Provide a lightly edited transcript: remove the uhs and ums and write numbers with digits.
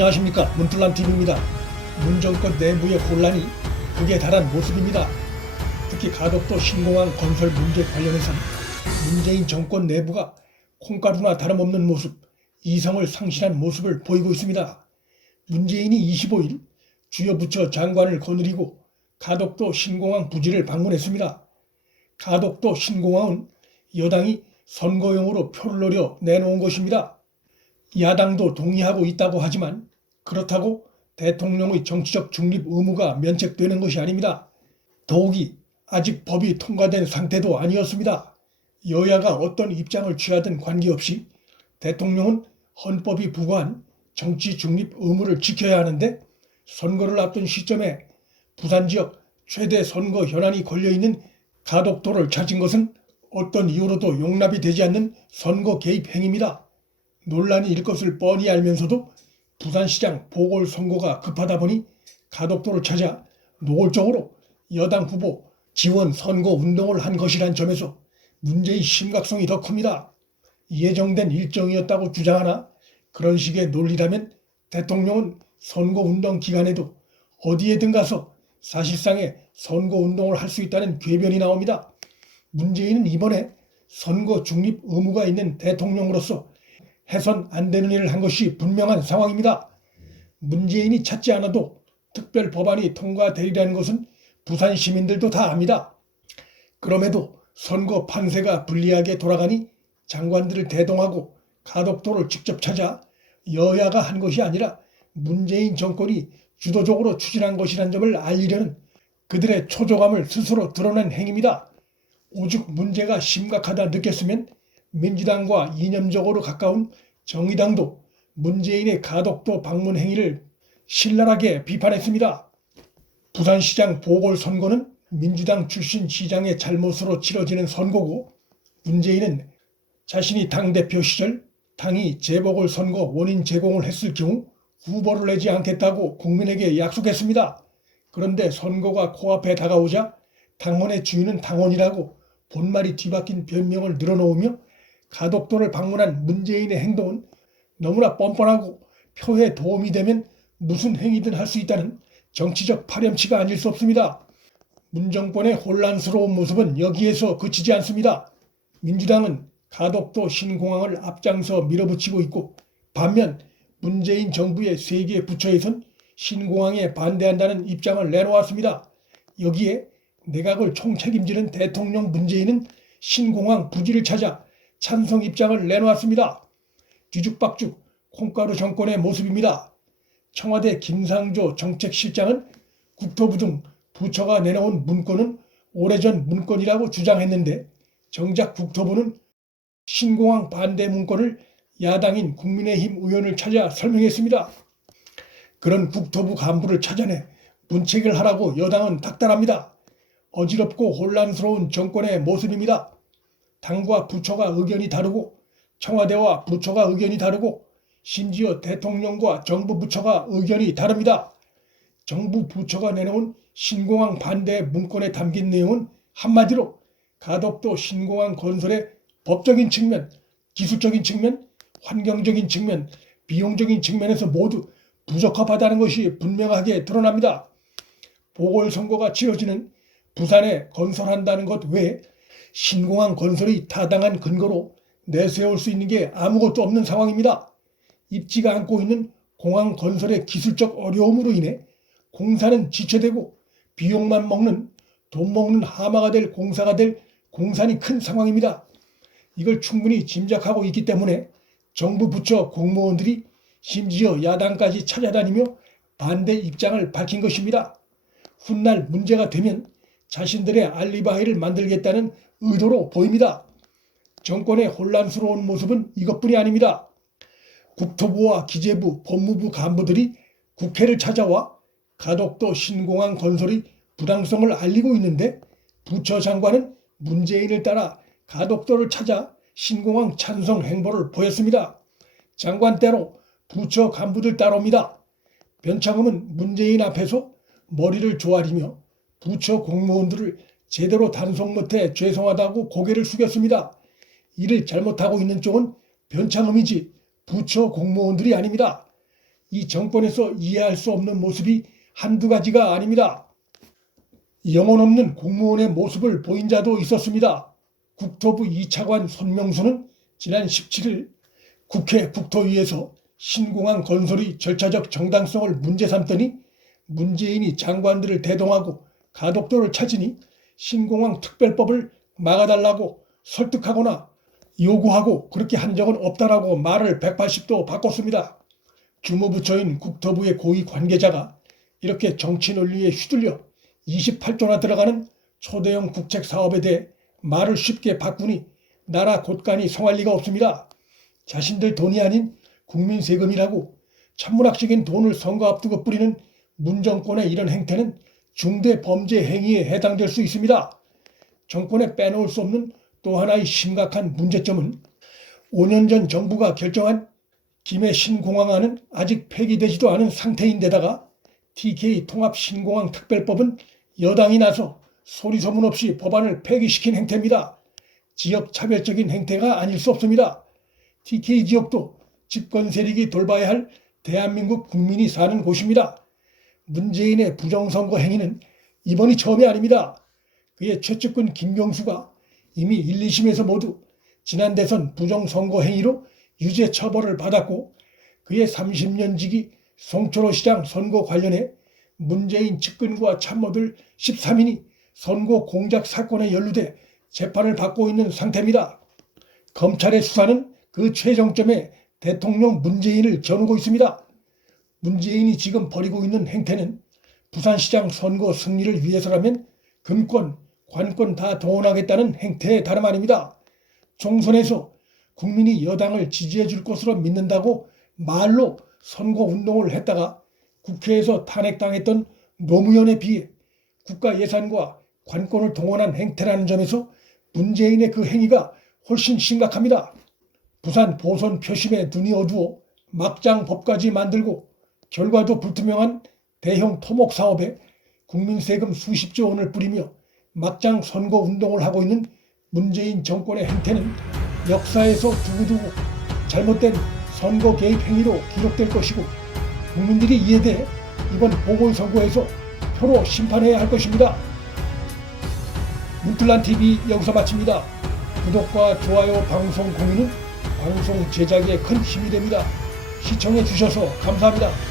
안녕하십니까, 문틀란TV입니다. 문정권 내부의 혼란이 극에 달한 모습입니다. 특히 가덕도 신공항 건설 문제 관련해서는 문재인 정권 내부가 콩가루나 다름없는 모습, 이성을 상실한 모습을 보이고 있습니다. 문재인이 25일 주요 부처 장관을 거느리고 가덕도 신공항 부지를 방문했습니다. 가덕도 신공항은 여당이 선거용으로 표를 노려 내놓은 것입니다. 야당도 동의하고 있다고 하지만 그렇다고 대통령의 정치적 중립 의무가 면책되는 것이 아닙니다. 더욱이 아직 법이 통과된 상태도 아니었습니다. 여야가 어떤 입장을 취하든 관계없이 대통령은 헌법이 부과한 정치 중립 의무를 지켜야 하는데, 선거를 앞둔 시점에 부산 지역 최대 선거 현안이 걸려있는 가덕도를 찾은 것은 어떤 이유로도 용납이 되지 않는 선거 개입 행위입니다. 논란이 일 것을 뻔히 알면서도 부산시장 보궐선거가 급하다 보니 가덕도를 찾아 노골적으로 여당 후보 지원 선거 운동을 한 것이란 점에서 문제의 심각성이 더 큽니다. 예정된 일정이었다고 주장하나 그런 식의 논리라면 대통령은 선거운동 기간에도 어디에든 가서 사실상의 선거운동을 할 수 있다는 궤변이 나옵니다. 문재인은 이번에 선거 중립 의무가 있는 대통령으로서 해선 안 되는 일을 한 것이 분명한 상황입니다. 문재인이 찾지 않아도 특별 법안이 통과되리라는 것은 부산 시민들도 다 압니다. 그럼에도 선거 판세가 불리하게 돌아가니 장관들을 대동하고 가덕도를 직접 찾아 여야가 한 것이 아니라 문재인 정권이 주도적으로 추진한 것이라는 점을 알리려는 그들의 초조감을 스스로 드러낸 행위입니다. 오죽 문제가 심각하다 느꼈으면 민주당과 이념적으로 가까운 정의당도 문재인의 가덕도 방문 행위를 신랄하게 비판했습니다. 부산시장 보궐선거는 민주당 출신 시장의 잘못으로 치러지는 선거고, 문재인은 자신이 당대표 시절 당이 재보궐선거 원인 제공을 했을 경우 후보를 내지 않겠다고 국민에게 약속했습니다. 그런데 선거가 코앞에 다가오자 당원의 주인은 당원이라고 본말이 뒤바뀐 변명을 늘어놓으며 가덕도를 방문한 문재인의 행동은 너무나 뻔뻔하고 표에 도움이 되면 무슨 행위든 할 수 있다는 정치적 파렴치가 아닐 수 없습니다. 문정권의 혼란스러운 모습은 여기에서 그치지 않습니다. 민주당은 가덕도 신공항을 앞장서 밀어붙이고 있고, 반면 문재인 정부의 세 개 부처에선 신공항에 반대한다는 입장을 내놓았습니다. 여기에 내각을 총책임지는 대통령 문재인은 신공항 부지를 찾아 찬성 입장을 내놓았습니다. 뒤죽박죽 콩가루 정권의 모습입니다. 청와대 김상조 정책실장은 국토부 등 부처가 내놓은 문건은 오래전 문건이라고 주장했는데, 정작 국토부는 신공항 반대 문건을 야당인 국민의힘 의원을 찾아 설명했습니다. 그런 국토부 간부를 찾아내 문책을 하라고 여당은 닥달합니다. 어지럽고 혼란스러운 정권의 모습입니다. 당과 부처가 의견이 다르고, 청와대와 부처가 의견이 다르고, 심지어 대통령과 정부 부처가 의견이 다릅니다. 정부 부처가 내놓은 신공항 반대 문건에 담긴 내용은 한마디로 가덕도 신공항 건설의 법적인 측면, 기술적인 측면, 환경적인 측면, 비용적인 측면에서 모두 부적합하다는 것이 분명하게 드러납니다. 보궐선거가 치러지는 부산에 건설한다는 것 외에 신공항 건설이 타당한 근거로 내세울 수 있는 게 아무것도 없는 상황입니다. 입지가 않고 있는 공항 건설의 기술적 어려움으로 인해 공사는 지체되고 비용만 먹는, 돈 먹는 하마가 될 공사가 될 공산이 큰 상황입니다. 이걸 충분히 짐작하고 있기 때문에 정부 부처 공무원들이 심지어 야당까지 찾아다니며 반대 입장을 밝힌 것입니다. 훗날 문제가 되면 자신들의 알리바이를 만들겠다는 의도로 보입니다. 정권의 혼란스러운 모습은 이것뿐이 아닙니다. 국토부와 기재부, 법무부 간부들이 국회를 찾아와 가덕도 신공항 건설의 부당성을 알리고 있는데, 부처 장관은 문재인을 따라 가덕도를 찾아 신공항 찬성 행보를 보였습니다. 장관대로 부처 간부들 따라옵니다. 변창흠은 문재인 앞에서 머리를 조아리며 부처 공무원들을 제대로 단속 못해 죄송하다고 고개를 숙였습니다. 이를 잘못하고 있는 쪽은 변창흠이지 부처 공무원들이 아닙니다. 이 정권에서 이해할 수 없는 모습이 한두 가지가 아닙니다. 영혼 없는 공무원의 모습을 보인 자도 있었습니다. 국토부 2차관 손명수는 지난 17일 국회 국토위에서 신공항 건설이 절차적 정당성을 문제 삼더니 문재인이 장관들을 대동하고 가덕도를 찾으니 신공항 특별법을 막아달라고 설득하거나 요구하고 그렇게 한 적은 없다라고 말을 180도 바꿨습니다. 주무부처인 국토부의 고위 관계자가 이렇게 정치 논리에 휘둘려 28조나 들어가는 초대형 국책 사업에 대해 말을 쉽게 바꾸니 나라 곳간이 성할 리가 없습니다. 자신들 돈이 아닌 국민 세금이라고 천문학적인 돈을 선거 앞두고 뿌리는 문정권의 이런 행태는 중대 범죄 행위에 해당될 수 있습니다. 정권에 빼놓을 수 없는 또 하나의 심각한 문제점은 5년 전 정부가 결정한 김해 신공항안은 아직 폐기되지도 않은 상태인데다가 TK 통합신공항 특별법은 여당이 나서 소리소문 없이 법안을 폐기시킨 행태입니다. 지역차별적인 행태가 아닐 수 없습니다. TK 지역도 집권 세력이 돌봐야 할 대한민국 국민이 사는 곳입니다. 문재인의 부정선거 행위는 이번이 처음이 아닙니다. 그의 최측근 김경수가 이미 1, 2심에서 모두 지난 대선 부정선거 행위로 유죄 처벌을 받았고 그의 30년 지기 송철호 시장 선거 관련해 문재인 측근과 참모들 13인이 선거 공작 사건에 연루돼 재판을 받고 있는 상태입니다. 검찰의 수사는 그 최정점에 대통령 문재인을 겨누고 있습니다. 문재인이 지금 벌이고 있는 행태는 부산시장 선거 승리를 위해서라면 금권, 관권 다 동원하겠다는 행태에 다름 아닙니다. 총선에서 국민이 여당을 지지해 줄 것으로 믿는다고 말로 선거운동을 했다가 국회에서 탄핵당했던 노무현에 비해 국가 예산과 관권을 동원한 행태라는 점에서 문재인의 그 행위가 훨씬 심각합니다. 부산 보선 표심에 눈이 어두워 막장 법까지 만들고 결과도 불투명한 대형 토목 사업에 국민 세금 수십조 원을 뿌리며 막장 선거 운동을 하고 있는 문재인 정권의 행태는 역사에서 두고두고 잘못된 선거 개입 행위로 기록될 것이고 국민들이 이에 대해 이번 보궐선거에서 표로 심판해야 할 것입니다. 문틀란TV 여기서 마칩니다. 구독과 좋아요, 방송 공유는 방송 제작에 큰 힘이 됩니다. 시청해 주셔서 감사합니다.